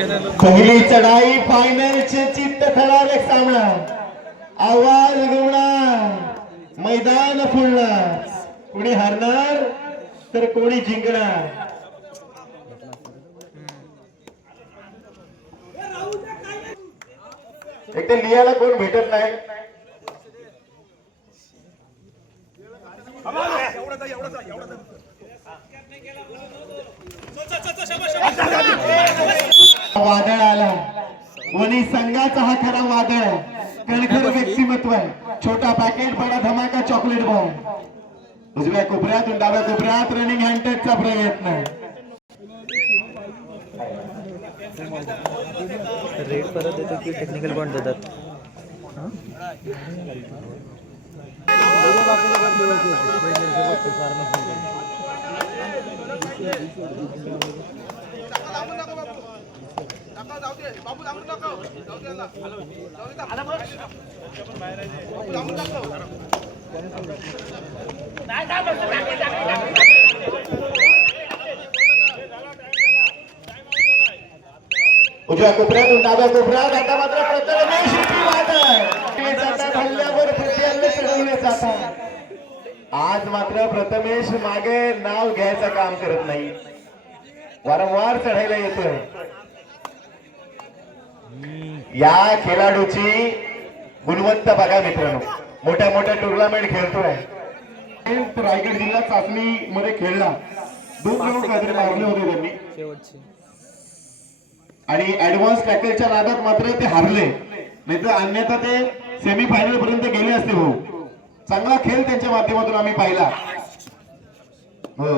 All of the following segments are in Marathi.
पहिली चढाई फायनलचे चित्त ठराविक सामना आवाज घुमणार मैदान फुलणार कोणी हारणार तर कोणी जिंकणार एक तर लिहायला कोण भेटत नाही वादळ आला वनी संघाचा हा खरा वादळ कणखर व्यक्तिमत्व छोटा पॅकेट बडा धमाका चॉकलेट बॉल उजव्या कोपऱ्यातून डाव्या कोपऱ्यात रनिंग हँडटचचा प्रयत्न रेड परत येतो की टेक्निकल पॉइंट देतात उजव्या कोपऱ्यातून डाव्या कोपऱ्यात आता मात्र प्रथमेश हल्ल्यावर प्रतिहल्ले चढवले जातात आज मात्र प्रथमेश मागे नाव घ्यायचं काम करत नाही वारंवार चढायला येतोय या खेळाडूची गुणवत्ता बघा मित्रांनो मोठ्या मोठ्या टुर्नामेंट खेळतोय रायगड जिल्हा चाचणी मध्ये खेळला 2 राऊंड काहीतरी मारले होते त्यांनी आणि ऍडव्हान्स टॅकलच्या नादात मात्र ते हारले नाही तर अन्यथा ते सेमी फायनल पर्यंत गेले असते भाऊ चांगला खेळ त्यांच्या माध्यमातून आम्ही पाहिला हो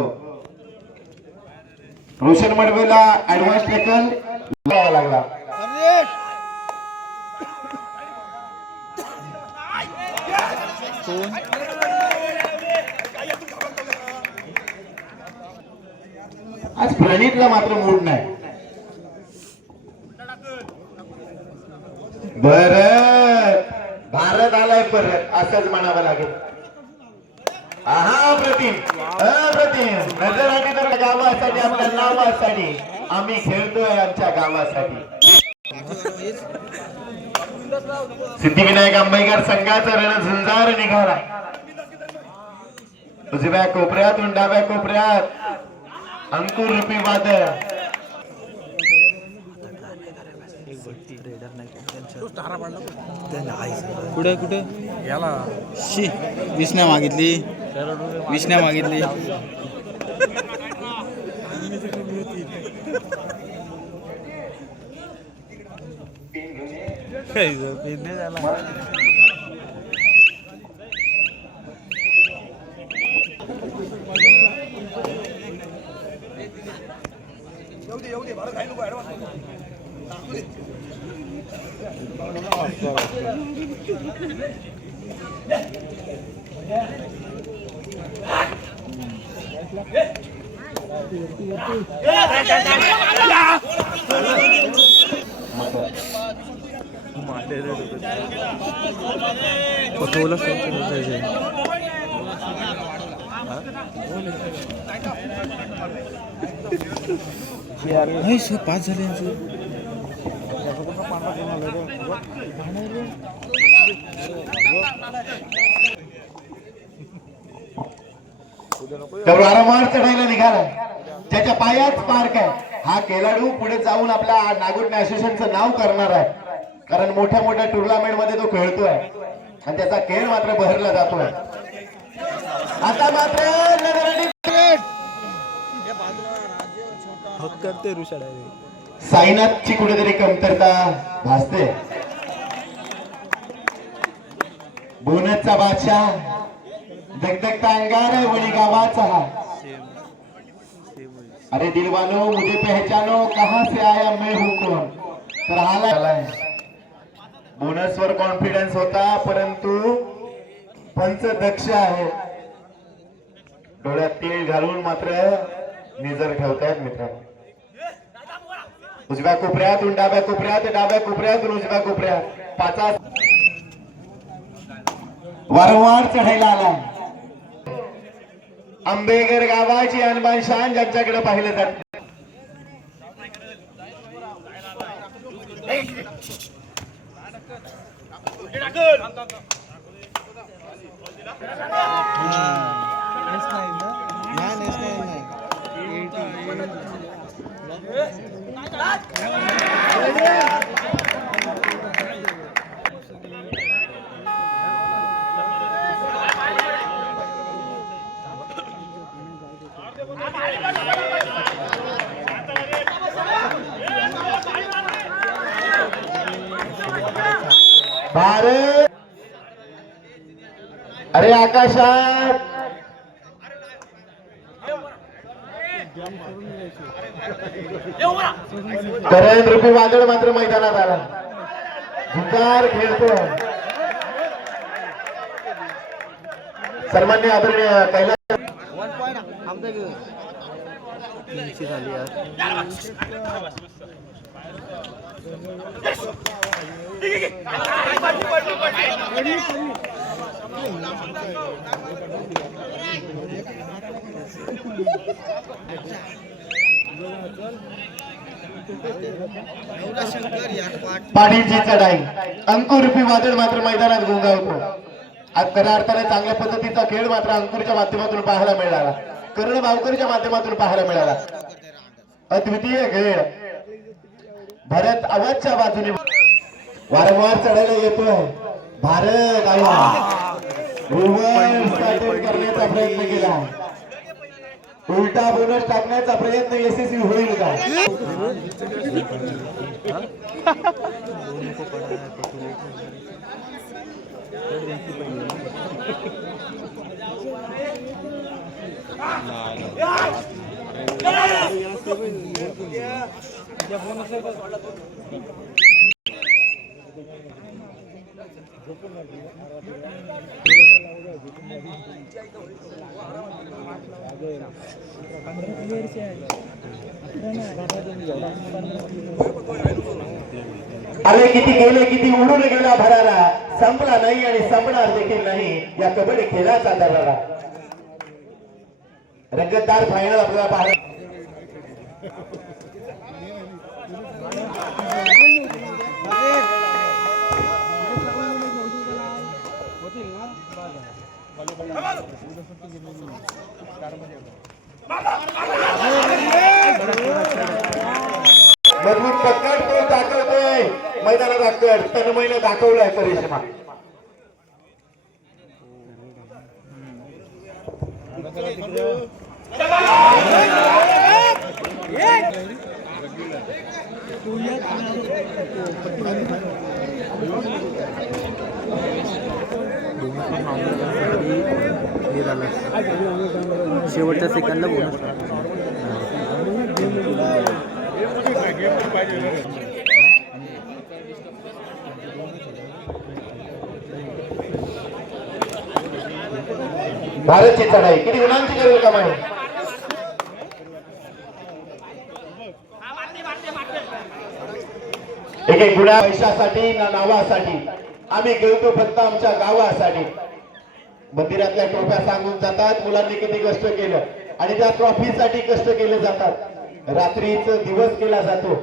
रोशन मडवेला ऍडव्हान्स टॅकल लावावा लागला आज प्रणीतला मात्र मूड नाही बर भारत आलाय परत असंच म्हणावं लागेल अप्रतिम नजराठी तर गावासाठी आपल्या नावासाठी आम्ही खेळतोय आमच्या गावासाठी सिद्धिविनायक आंबेकर संघाचा रणझुंजार निघाला उजव्या कोपऱ्यातून डाव्या कोपऱ्यात अंकुर रूपी वादळ कुठे कुठे याला शी विष्णा मागितली पाच झाले तर वारंवार चढायला निघाला त्याच्या पायात स्पार्क आहे हा खेळाडू पुढे जाऊन आपल्या नागोठणे असोसिएशनचं नाव करणार आहे कारण मोठ्या मोठ्या टुर्नामेंट मध्ये तो खेळतोय आणि त्याचा खेळ मात्र बहरला जातोय आता मात्र करते रुषाडा साईनाथची कुठेतरी कमतरता भासते बोनसचा बादशाह धगधगता अंगार वणी गावाचा हा अरे दिलवानो मुझे पहचानो कहां से आया मैं हूं कौन तर हाला बोनस वर कॉन्फिडन्स होता परंतु पंच दक्ष आहे डोळ्यात तेल घालून मात्र निजर ठेवतायत मित्रांनो उजव्या कोपऱ्यातून डाव्या कोपऱ्यातून उजव्या कोपऱ्यात पाचा वारंवार चढायला आला आंबेगर गावाची अनबान शान ज्यांच्याकडे पाहिलं जात भारत अरे आकाशात करण रूपी वादळ मात्र मैदानात आला. झुकार खेळतो. सन्मान्य आदरणीय कैलास पाडीची चढाई अंकुरूपी वादळ मात्र मैदानात गुंगावतो. आज खऱ्या अर्थाने चांगल्या पद्धतीचा खेळ मात्र अंकुरच्या माध्यमातून पाहायला मिळाला. करण भावकरच्या माध्यमातून पाहायला मिळाला. अद्वितीय खेळ. भारत आवाजच्या बाजूने वारंवार चढायला येतोय. भारत करण्याचा प्रयत्न केला. उलटा बोनस टाकण्याचा प्रयत्न यशस्वी होईल का? आले किती गेले किती उडून गेला भरारा. संपला नाही आणि संपणार देखील नाही या कबड्डी खेळाचा दरारा. रंगतदार फायनल आपल्याला पाहायला मजबूत पकड तो दाखवतोय. मैदानात दाखवत तन्मयने दाखवलाय करिश्मा. शेवटच्या सेकंदला बोनस. भारतची चढाई किती गुणांची करेल कमाई. एक एक गुन्हा पैशासाठी ना नावासाठी. आम्ही खेळतो फक्त आमच्या गावासाठी. मंदिरातल्या ट्रॉफ्या सांगून जातात मुलांनी किती कष्ट केलं आणि त्या ट्रॉफीसाठी कष्ट केले जातात. रात्रीच दिवस केला जातो.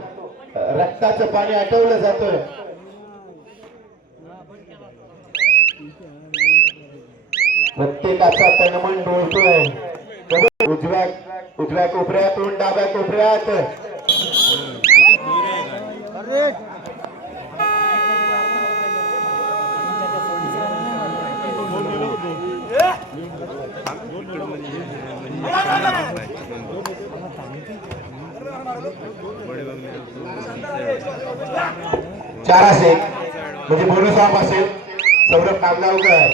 रक्ताचं पाणी आटवलं जातं. प्रत्येकाचा तनमन डोलतोय. उजव्या कोपऱ्यातून डाव्या कोपऱ्यात चार असेल म्हणजे बोनस ऑफ असेल. सौरभ कामगावकर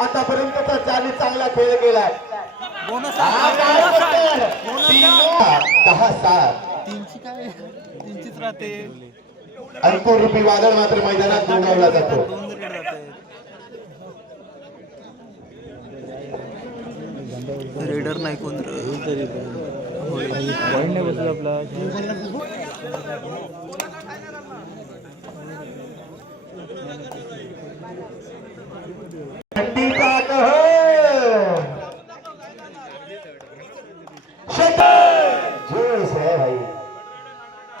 आतापर्यंतचा चांगला खेळ केलाय. 10-7 अंकुरूपी वादळ मात्र मैदानात गोंगावला जातो. रेडर नाही कोण तरी पॉइंट नाही बसला आपला. थंडीचा कहर जोश है भाई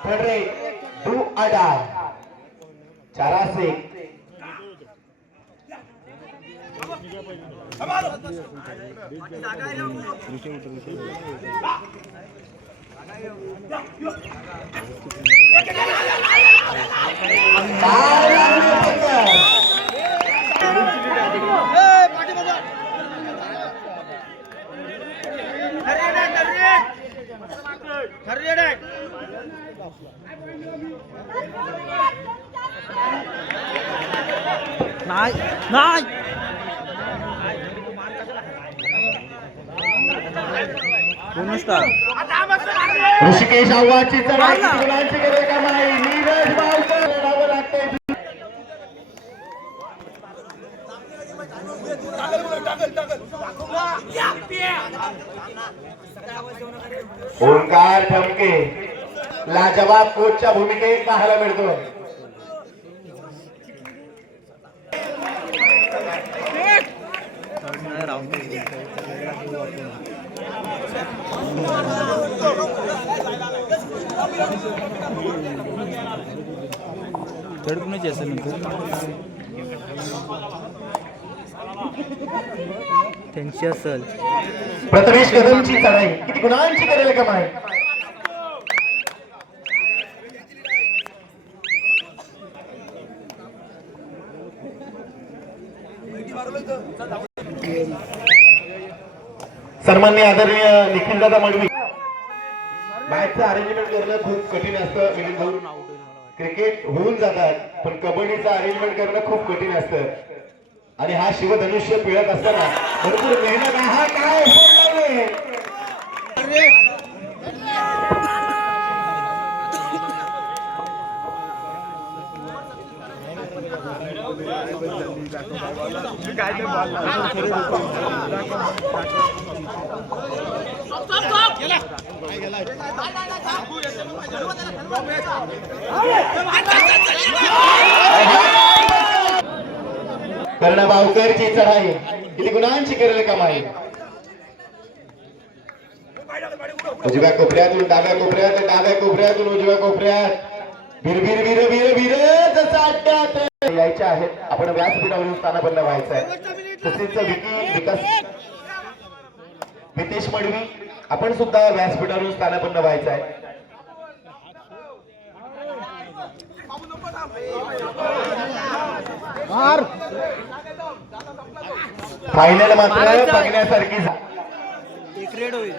पढ़ रहे डू अडा चारा से नाही नाही बोनस का ऋषिकेश आव्हाची चढाई किती गुणांची केली कमाई नीरज बावकर लढावं लागतंय ओंकार ठमके लाजवाब कोचच्या भूमिकेत पाहायला मिळतो थर्ड कुणाची असेल नंतर त्यांची असेल प्रथमेश कदमची चढाई किती गुणांची करेल कमाई सन्माननीय आदरणीय निखिलदादा मडवी मॅचचं अरेंजमेंट करणं खूप कठीण असतं मिलिंद भाऊ क्रिकेट होऊन जातात पण कबड्डीचं अरेंजमेंट करणं खूप कठीण असतं आणि हा शिवधनुष्य पिळत असताना भरपूर मेहनत हा काय कर्ण बावकरची चढाई किती गुणांची करेल कमाई उजव्या कोपऱ्यातून डाव्या कोपऱ्यात डाव्या कोपऱ्यातून उजव्या कोपऱ्यात वीर वीर वीर वीर वीर जसा अड्ड्यात यायचे आहेत आपण व्यासपीठावरून स्थानापन्न व्हायचं आहे तसेच विकास नितेश मडवी आपण सुद्धा व्यासपीठावरून स्थानापन्न व्हायचं आहे फायनल मात्र बघण्यासारखी एक रेड होईल